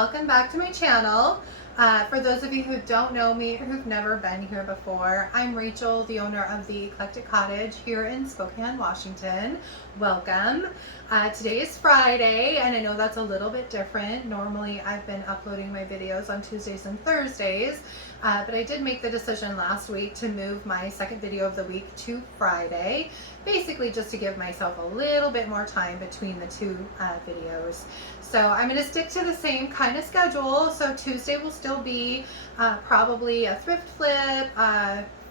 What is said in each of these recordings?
welcome back to my channel. For those of you who don't know me or who've never been here before, I'm Rachel, the owner of the Eclectic Cottage here in Spokane, Washington. Welcome. Today is Friday, and I know that's a little bit different. Normally I've been uploading my videos on Tuesdays and Thursdays, but I did make the decision last week to move my second video of the week to Friday, basically just to give myself a little bit more time between the two videos. So I'm going to stick to the same kind of schedule. So Tuesday will still be probably a thrift flip,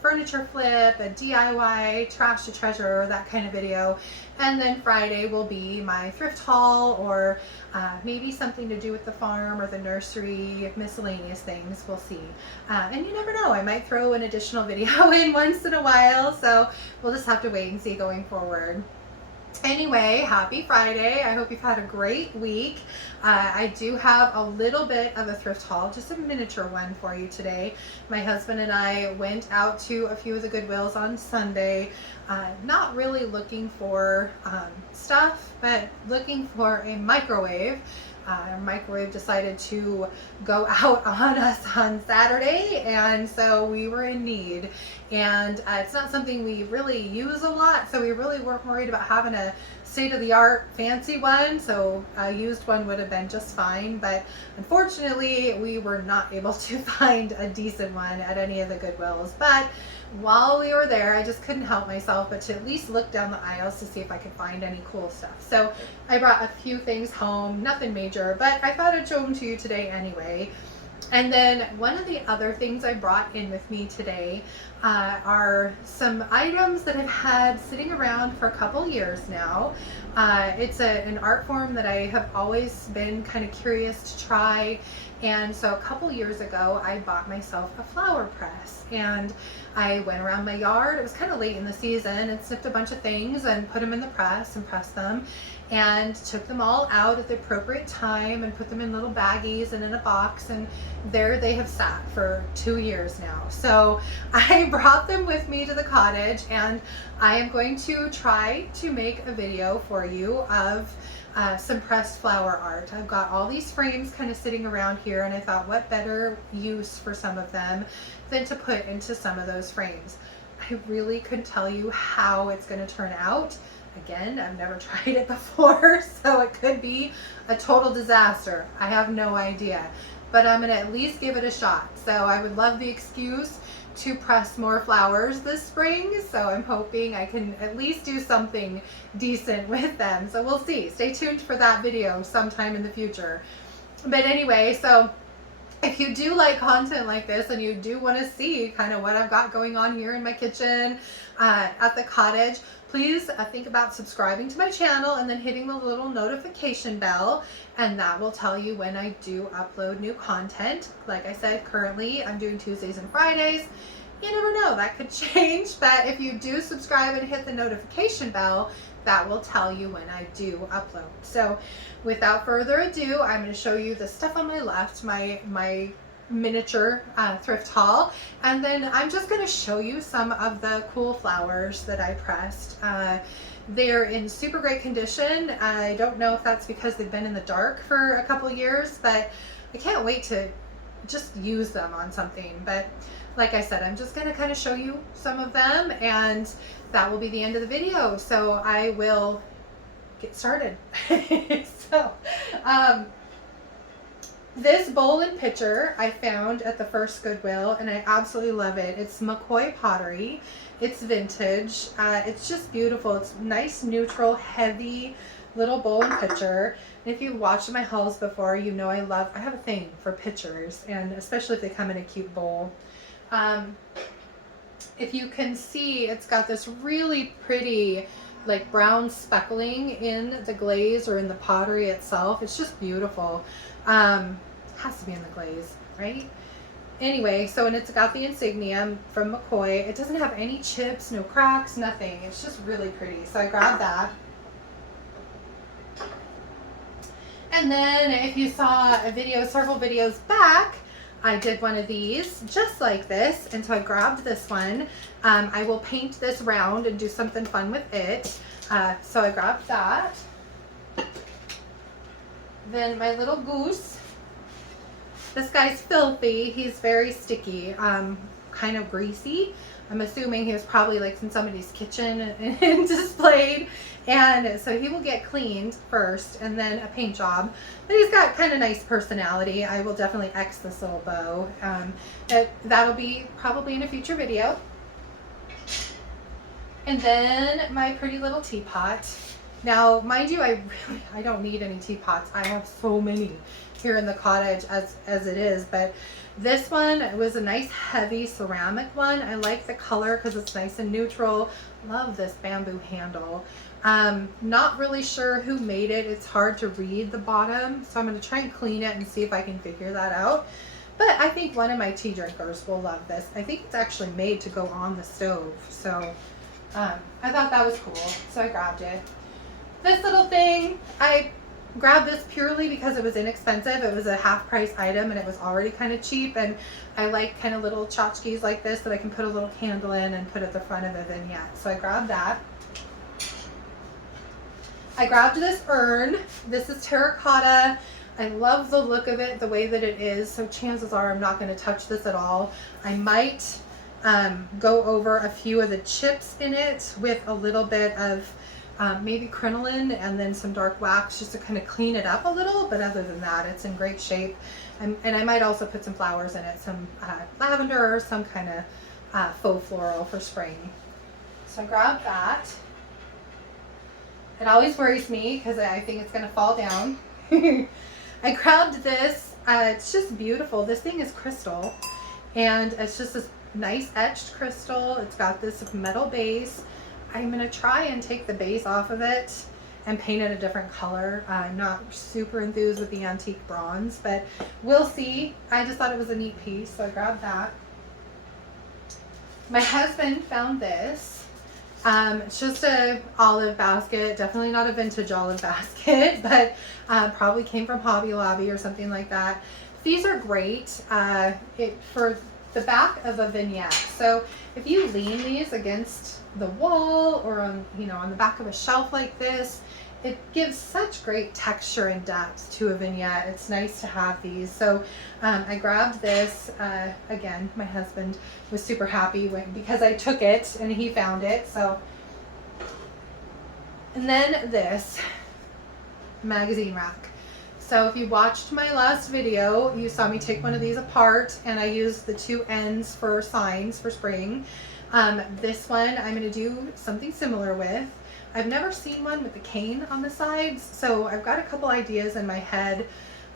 furniture flip, a DIY, trash to treasure, that kind of video. And then Friday will be my thrift haul, or maybe something to do with the farm or the nursery, miscellaneous things, we'll see. And you never know, I might throw an additional video in once in a while, so we'll just have to wait and see going forward. Anyway, happy Friday. I hope you've had a great week. I do have a little bit of a thrift haul, just a miniature one for you today. My husband and I went out to a few of the Goodwills on Sunday, not really looking for stuff, but looking for a microwave. Our microwave decided to go out on us on Saturday, and so we were in need. And it's not something we really use a lot, so we really weren't worried about having a state-of-the-art fancy one, so a used one would have been just fine. But unfortunately, we were not able to find a decent one at any of the Goodwills. But while we were there, I just couldn't help myself but to at least look down the aisles to see if I could find any cool stuff. So I brought a few things home, nothing major, but I thought I'd show them to you today anyway. And then one of the other things I brought in with me today are some items that I've had sitting around for a couple years now. It's an art form that I have always been kind of curious to try. And so a couple years ago, I bought myself a flower press, and I went around my yard. It was kind of late in the season, and snipped a bunch of things and put them in the press and pressed them, and took them all out at the appropriate time and put them in little baggies and in a box, and there they have sat for 2 years now. So I brought them with me to the cottage, and I am going to try to make a video for you of some pressed flower art. I've got all these frames kind of sitting around here, and I thought, what better use for some of them than to put into some of those frames. I really couldn't tell you how it's going to turn out. Again, I've never tried it before, so it could be a total disaster. I have no idea, but I'm going to at least give it a shot. So I would love the excuse to press more flowers this spring, so I'm hoping I can at least do something decent with them. So we'll see. Stay tuned for that video sometime in the future. But anyway, so if you do like content like this and you do want to see kind of what I've got going on here in my kitchen at the cottage, please think about subscribing to my channel and then hitting the little notification bell, and that will tell you when I do upload new content. Like I said, currently I'm doing Tuesdays and Fridays. You never know, that could change, but if you do subscribe and hit the notification bell, that will tell you when I do upload. So without further ado, I'm going to show you the stuff on my left, my miniature thrift haul, and then I'm just going to show you some of the cool flowers that I pressed. They're in super great condition. I don't know if that's because they've been in the dark for a couple years, but I can't wait to just use them on something. But like I said, I'm just going to kind of show you some of them, and that will be the end of the video. So I will get started. So this bowl and pitcher I found at the first Goodwill, and I absolutely love it. It's McCoy pottery. It's vintage. It's just beautiful. It's nice, neutral, heavy little bowl and pitcher. And if you've watched my hauls before, you know I have a thing for pitchers, and especially if they come in a cute bowl. If you can see, it's got this really pretty like brown speckling in the glaze or in the pottery itself. It's just beautiful. Has to be in the glaze, right? Anyway, so, and it's got the insignia from McCoy. It doesn't have any chips, no cracks, nothing. It's just really pretty. So I grabbed that. And then if you saw a video several videos back, I did one of these just like this, and so I grabbed this one. I will paint this round and do something fun with it. So I grabbed that. Then my little goose This guy's filthy. He's very sticky, kind of greasy. I'm assuming he was probably like in somebody's kitchen and displayed. And so he will get cleaned first and then a paint job. But he's got kind of nice personality. I will definitely X this little bow. That'll be probably in a future video. And then my pretty little teapot. Now, mind you, I don't need any teapots. I have so many here in the cottage as it is, but this one was a nice heavy ceramic one. I like the color because it's nice and neutral. Love this bamboo handle. Not really sure who made it. It's hard to read the bottom, so I'm going to try and clean it and see if I can figure that out. But I think one of my tea drinkers will love this. I think it's actually made to go on the stove, so I thought that was cool, so I grabbed it. This little thing, I grabbed this purely because it was inexpensive. It was a half price item and it was already kind of cheap, and I like kind of little tchotchkes like this that I can put a little candle in and put at the front of a vignette. So I grabbed that. I grabbed this urn. This is terracotta. I love the look of it, the way that it is, so chances are I'm not going to touch this at all. I might go over a few of the chips in it with a little bit of maybe crinoline and then some dark wax just to kind of clean it up a little, but other than that, it's in great shape. And I might also put some flowers in it, some lavender or some kind of faux floral for spring. So I grabbed that. It always worries me because I think it's going to fall down. I grabbed this. It's just beautiful. This thing is crystal, and it's just this nice etched crystal. It's got this metal base. I'm going to try and take the base off of it and paint it a different color. I'm not super enthused with the antique bronze, but we'll see. I just thought it was a neat piece, so I grabbed that. My husband found this. It's just a olive basket, definitely not a vintage olive basket, but probably came from Hobby Lobby or something like that. These are great for the back of a vignette. So if you lean these against the wall or on the back of a shelf like this, it gives such great texture and depth to a vignette. It's nice to have these. So I grabbed this. Again, my husband was super happy because I took it and he found it. So, and then this magazine rack. So if you watched my last video, you saw me take one of these apart and I used the two ends for signs for spring. This one I'm going to do something similar with. I've never seen one with the cane on the sides, so I've got a couple ideas in my head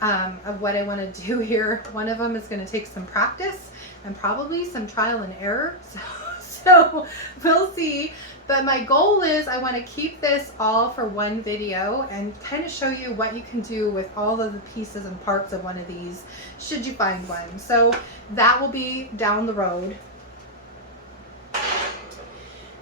of what I want to do here. One of them is going to take some practice and probably some trial and error, so we'll see. But my goal is I want to keep this all for one video and kind of show you what you can do with all of the pieces and parts of one of these should you find one. So that will be down the road.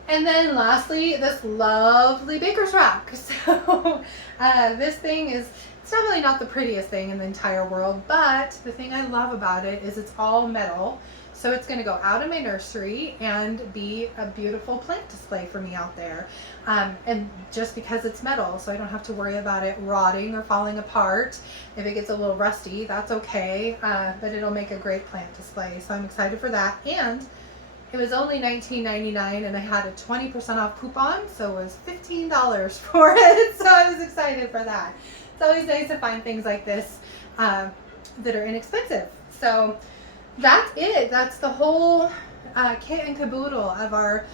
And then lastly, this lovely baker's rack. So this thing is, it's definitely not the prettiest thing in the entire world, but the thing I love about it is it's all metal. So it's going to go out of my nursery and be a beautiful plant display for me out there. And just because it's metal, so I don't have to worry about it rotting or falling apart. If it gets a little rusty, that's okay, but it'll make a great plant display. So I'm excited for that. And it was only $19.99 and I had a 20% off coupon, so it was $15 for it. So I was excited for that. It's always nice to find things like this that are inexpensive. So that's it. That's the whole kit and caboodle of our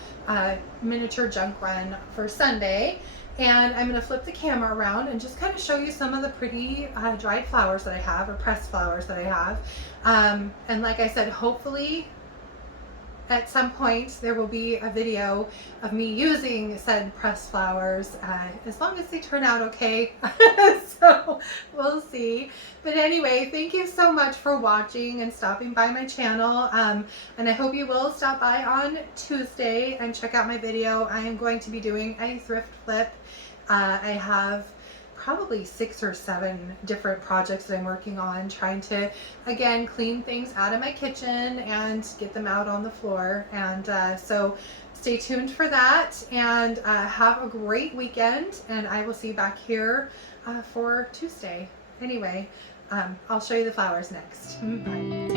miniature junk run for Sunday. And I'm going to flip the camera around and just kind of show you some of the pretty dried flowers that I have, or pressed flowers that I have. And like I said, hopefully at some point there will be a video of me using said pressed flowers, as long as they turn out okay. So we'll see. But anyway, thank you so much for watching and stopping by my channel, and I hope you will stop by on Tuesday and check out my video. I am going to be doing a thrift flip. I have probably 6 or 7 different projects that I'm working on, trying to, again, clean things out of my kitchen and get them out on the floor. And so stay tuned for that, and have a great weekend, and I will see you back here for Tuesday. Anyway, I'll show you the flowers next. Bye.